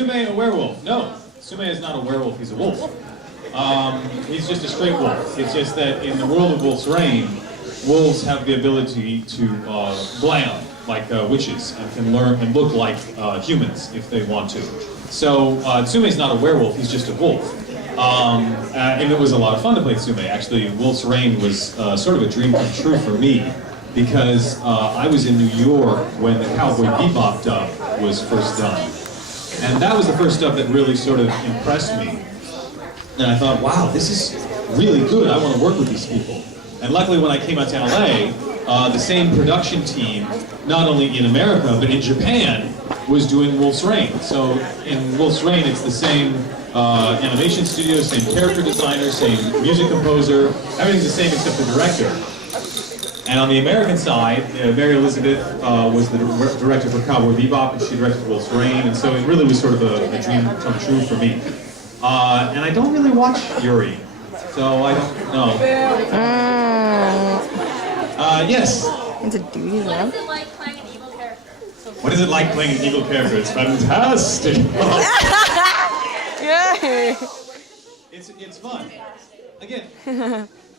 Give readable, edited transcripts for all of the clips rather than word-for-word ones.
Sume a werewolf? No, Sume is not a werewolf, he's a wolf. He's just a straight wolf. It's just that in the world of Wolf's Rain, wolves have the ability to glam like witches and can learn and look like humans if they want to. So Sume is not a werewolf, he's just a wolf. And it was a lot of fun to play Sume. Actually, Wolf's Rain was sort of a dream come true for me because I was in New York when the Cowboy Bebop dub was first done. And that was the first dub that really sort of impressed me. And I thought, wow, this is really good. I want to work with these people. And luckily, when I came out to LA, the same production team, not only in America, but in Japan, was doing Wolf's Rain. So in Wolf's Rain, it's the same animation studio, same character designer, same music composer. Everything's the same except the director. And on the American side, Mary Elizabeth was the director for Cowboy Bebop, and she directed Wolf's Rain. And so it really was sort of a dream come true for me. And I don't really watch Yuri, so I don't know. Yes? It's a duty, What is it like playing an evil character? What is it like playing an evil character? It's fantastic! Yay! It's fun. Again,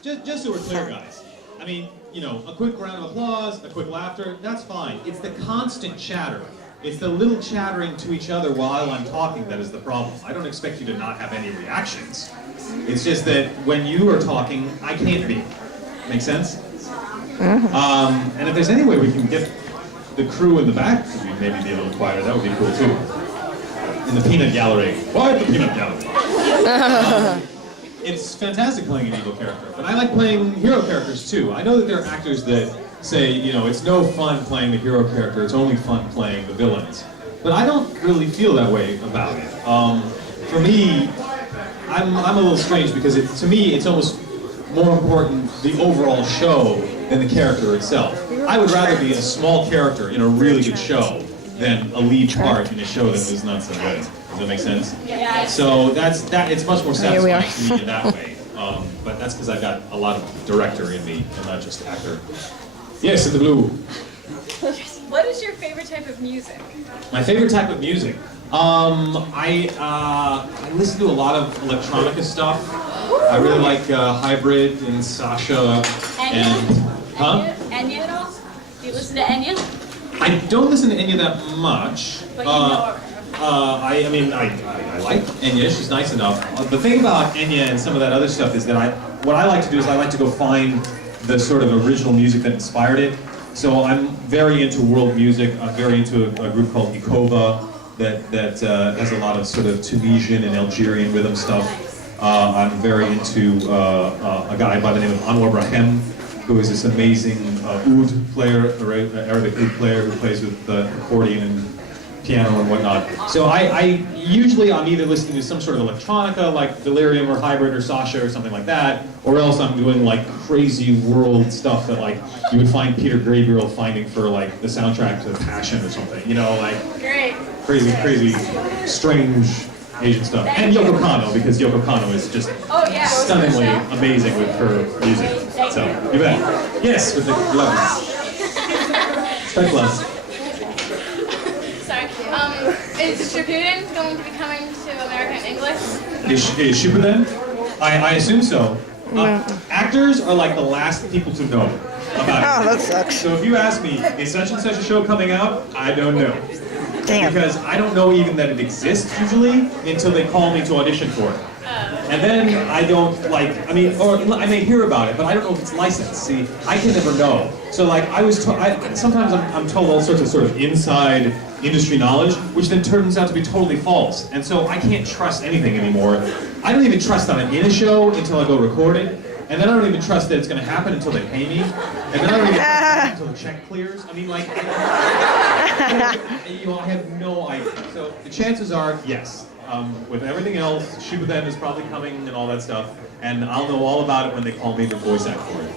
just so we're clear, guys. I mean, you know, a quick round of applause, a quick laughter, that's fine. It's the constant chatter. It's the little chattering to each other while I'm talking that is the problem. I don't expect you to not have any reactions. It's just that when you are talking, I can't be. Make sense? And if there's any way we can get the crew in the back to maybe be a little quieter, that would be cool too. In the peanut gallery. Quiet the peanut gallery. It's fantastic playing an evil character, but I like playing hero characters too. I know that there are actors that say, you know, it's no fun playing the hero character, it's only fun playing the villains. But I don't really feel that way about it. For me, I'm a little strange because to me it's almost more important the overall show than the character itself. I would rather be a small character in a really good show than a lead part in a show that was not so good. Does that make sense? Yeah. So it's much more satisfying to me in that way. But that's because I've got a lot of director in me and not just actor. Yes, in the blue. What is your favorite type of music? My favorite type of music? I listen to a lot of electronica stuff. I really like Hybrid and Sasha and... Enya at all? Do you listen to Enya? I don't listen to Enya that much. But you know her. I like Enya, she's nice enough. The thing about Enya and some of that other stuff is that what I like to do is I like to go find the sort of original music that inspired it. So I'm very into world music. I'm very into a group called Ikova that has a lot of sort of Tunisian and Algerian rhythm stuff. I'm very into a guy by the name of Anwar Brahem, who is this amazing oud player, Arabic oud player who plays with the accordion and piano and whatnot. So usually I'm either listening to some sort of electronica like Delirium or Hybrid or Sasha or something like that, or else I'm doing like crazy world stuff that like you would find Peter Gabriel finding for like the soundtrack to Passion or something, you know, like crazy, strange Asian stuff. And Yoko Kanno, because Yoko Kanno is just stunningly amazing with her music. So, you bet. Yes, with the gloves. Spec gloves. Sorry. Is Shippuden going to be coming to American English? Is Shippuden? I assume so. Actors are like the last people to know about it. Oh, that sucks. So if you ask me, is such and such a show coming out? I don't know. Damn. Because I don't know even that it exists usually until they call me to audition for it. And then I don't or I may hear about it, but I don't know if it's licensed. See, I can never know. So like sometimes I'm told all sorts of sort of inside industry knowledge, which then turns out to be totally false. And so I can't trust anything anymore. I don't even trust on it in a show until I go record it. And then I don't even trust that it's going to happen until they pay me. And then I don't even trust it until the check clears. I mean, like, I have no idea. So the chances are, yes. With everything else, Shippuden is probably coming and all that stuff. And I'll know all about it when they call me to voice act for it.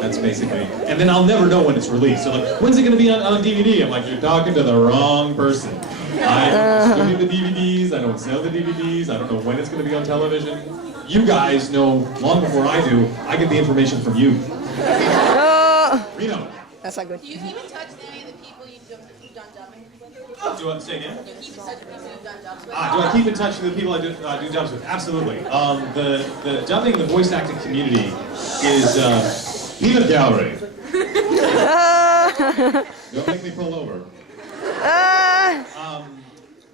That's basically. And then I'll never know when it's released. So like, when's it going to be on DVD? I'm like, you're talking to the wrong person. I don't distribute the DVDs. I don't sell the DVDs. I don't know when it's going to be on television. You guys know long before I do. I get the information from you. Reno. That's not good. Do you keep in touch with any of the people you've done dubbing with? Do I say again? Do you keep in touch with people you've done jobs with? Do I keep in touch with the people I do jobs with? Absolutely. The dubbing, the voice acting community is libary. Don't make me pull over.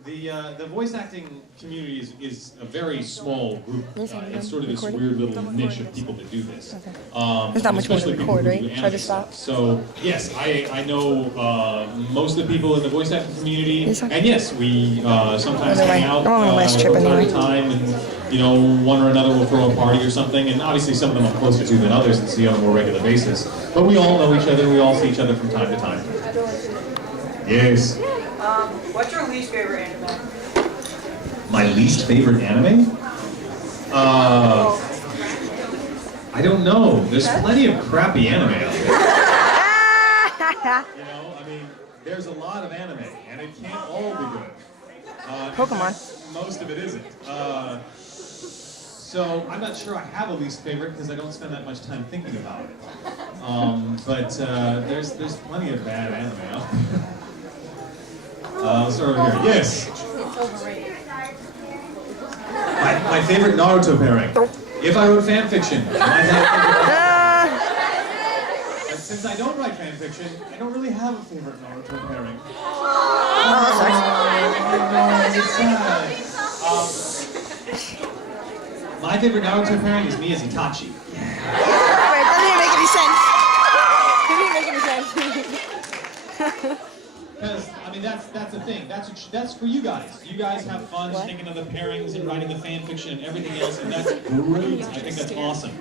The voice acting community is a very small group. It's sort of this weird little niche of people that do this. There's not much more to especially people record, who right? do Should I anime just stop? stuff. So yes, I know most of the people in the voice acting community, and yes, we sometimes Anyway, hang out I'm on my last trip from time anyway. to time, and one or another will throw a party or something. And obviously, some of them I'm closer to than others and see on a more regular basis. But we all know each other. We all see each other from time to time. Yes. What's your least favorite anime? My least favorite anime? I don't know. There's plenty of crappy anime out there. I mean, there's a lot of anime, and it can't all be good. Pokemon. In fact, most of it isn't. So I'm not sure I have a least favorite because I don't spend that much time thinking about it. But there's plenty of bad anime out there. Let's start over here. Yes. It's overrated. My favorite Naruto pairing. If I wrote fan fiction, I'd have but since I don't write fan fiction, I don't really have a favorite Naruto pairing. It's sad. My favorite Naruto pairing is me as Itachi. Wait, that didn't make any sense. It didn't make any sense. Because, I mean, that's the thing. That's for you guys. You guys have fun thinking of the pairings and writing the fan fiction and everything else, and that's great. I think that's awesome.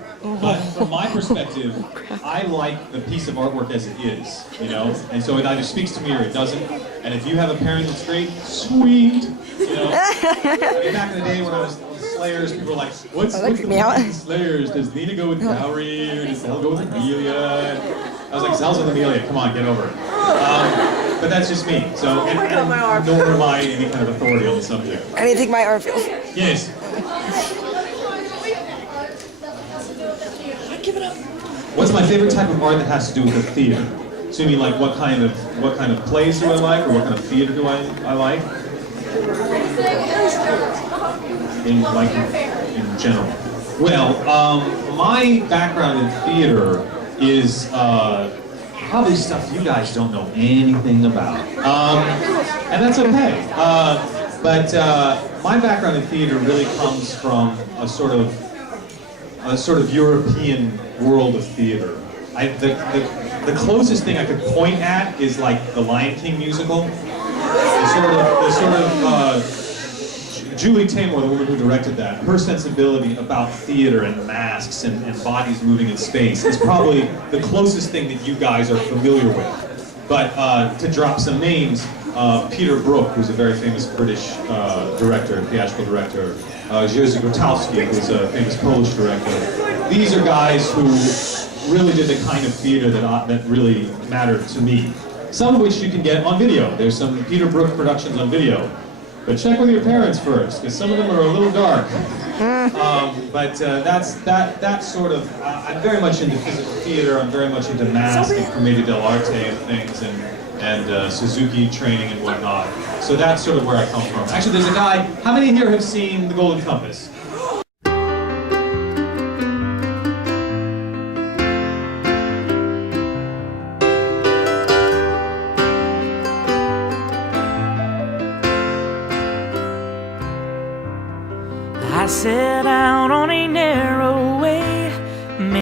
But from my perspective, I like the piece of artwork as it is, and so it either speaks to me or it doesn't. And if you have a pairing that's great, sweet, I mean, back in the day when I was on Slayers, people were like, what's the freaked me out. point of Slayers? Does Nina go with Dowry, or does Zell go with Amelia? I was like, Zell's with Amelia, come on, get over it. But that's just me. So, and nor am I any kind of authority on the subject. I didn't think my arm feels. Yes. What's my favorite type of art that has to do with the theater? So you mean like what kind of plays do I like, or what kind of theater do I like? In general. Well, my background in theater is probably stuff you guys don't know anything about, and that's okay. But my background in theater really comes from a sort of European world of theater. The closest thing I could point at is like the Lion King musical. Julie Taymor, the woman who directed that, her sensibility about theater and masks and bodies moving in space is probably the closest thing that you guys are familiar with. But to drop some names, Peter Brook, who's a very famous British director, theatrical director, Jerzy Grotowski, who's a famous Polish director. These are guys who really did the kind of theater that really mattered to me. Some of which you can get on video. There's some Peter Brook productions on video. But check with your parents first, because some of them are a little dark. But that's sort of, I'm very much into physical theater, I'm very much into mask and commedia dell'arte and things, and Suzuki training and whatnot. So that's sort of where I come from. Actually, there's a guy, how many here have seen The Golden Compass? I set out on a narrow